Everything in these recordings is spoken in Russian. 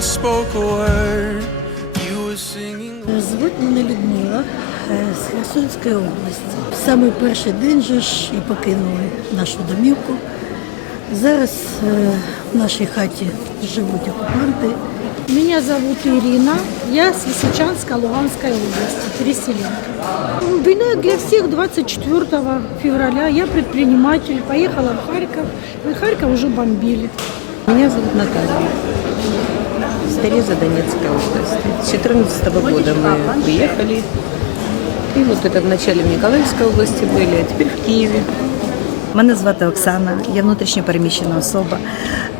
spoke a word. You were singing. Звуть мене Людмила е, з Херсонської області. В Саме перший день же ж і покинули нашу домівку. Зараз е, в нашій хаті живуть окупанти. Меня зовут Ирина, я с Лисичанска, Луганской области, переселенка. Война для всех 24 февраля. Я предприниматель, поехала в Харьков. И Харьков уже бомбили. Меня зовут Наталья. Стареза Донецкая область. С 2014 года мы приехали. И вот это в начале в Николаевской области были, а теперь в Киеве. Мене звати Оксана, я внутрішньо переміщена особа.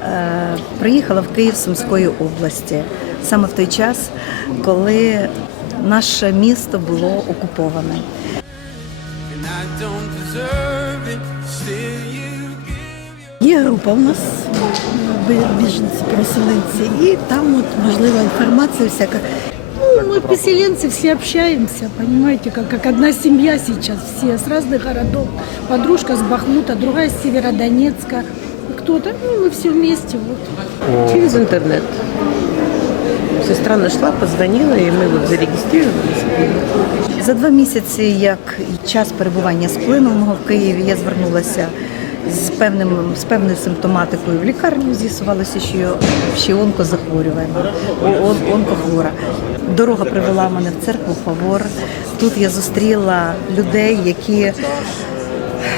Е, Приїхала в Київ з Сумської області саме в той час, коли наше місто було окуповане. give your. Є група у нас бі- біженці, переселенці, і там от можлива інформація всяка. Ну, мы переселенцы все общаемся, понимаете, как, как одна семья сейчас, все с разных городов. Подружка с Бахмута, другая с Северодонецка, кто-то, ну, мы все вместе. Вот. Через интернет. Сестра нашла, позвонила, и мы вот зарегистрировались. За два місяці, як час перебування сплинув мого в Києві, я звернулася з певним з певною симптоматикою в лікарню. З'ясувалося, що ще онкозахворювання, о- он- онкохвора. Дорога привела мене в церкву Фавор. Тут я зустріла людей, які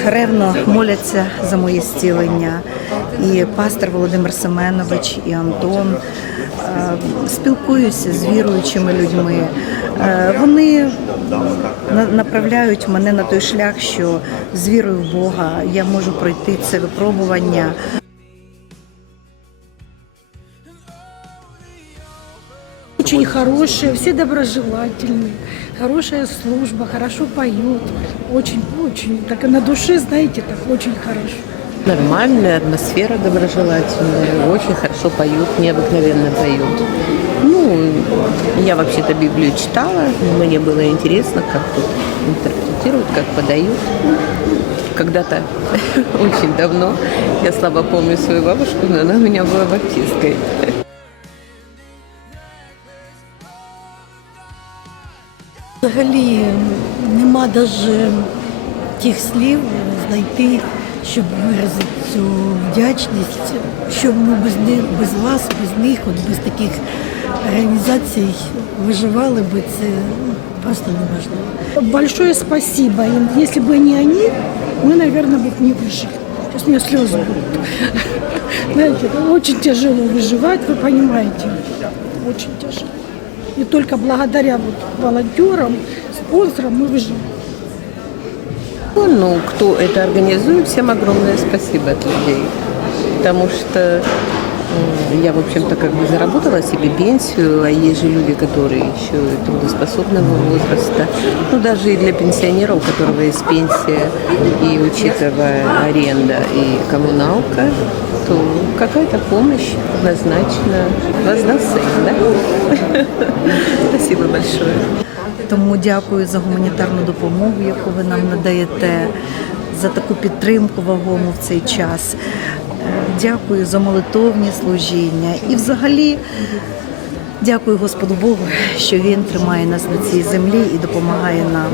ревно моляться за моє зцілення. І пастор Володимир Семенович, і Антон. Е, Спілкуюся з віруючими людьми. Е, Вони направляють мене на той шлях, що з вірою в Бога я можу пройти це випробування. Очень хорошие, все доброжелательные, хорошая служба, хорошо поют, очень, очень, так на душе, знаете, так очень хорошо. Нормальная атмосфера доброжелательная, очень хорошо поют, необыкновенно поют. Ну, я вообще-то Библию читала, мне было интересно, как тут интерпретируют, как подают. Когда-то, очень давно, я слабо помню свою бабушку, но она у меня была баптисткой. Взагалі нема навіть тих слів знайти, щоб виразити цю вдячність, щоб ми без них, без вас, без них, от без таких організацій виживали би, це ну, просто неможливо. Большое спасибо им. Если бы не они, мы, наверное, бы не выжили. Сейчас у меня слезы будут. Знаете, это очень тяжело выживать, вы понимаете. Очень тяжело. И только благодаря вот волонтерам, спонсорам мы выживаем. Ну, кто это организует, всем огромное спасибо от людей. Потому что я, в общем-то, как бы заработала себе пенсию, а есть же люди, которые еще трудоспособного возраста. Ну, даже и для пенсионеров, у которого есть пенсия, и учитывая аренда и коммуналка, то какая-то помощь однозначно воздастся им, да? Спасибо большое. Тому дякую за гуманітарну допомогу, яку ви нам надаєте, за таку підтримку вагому в цей час. Е, Дякую за молитовні служіння і взагалі дякую Господу Богу, що Він тримає нас на цій землі і допомагає нам.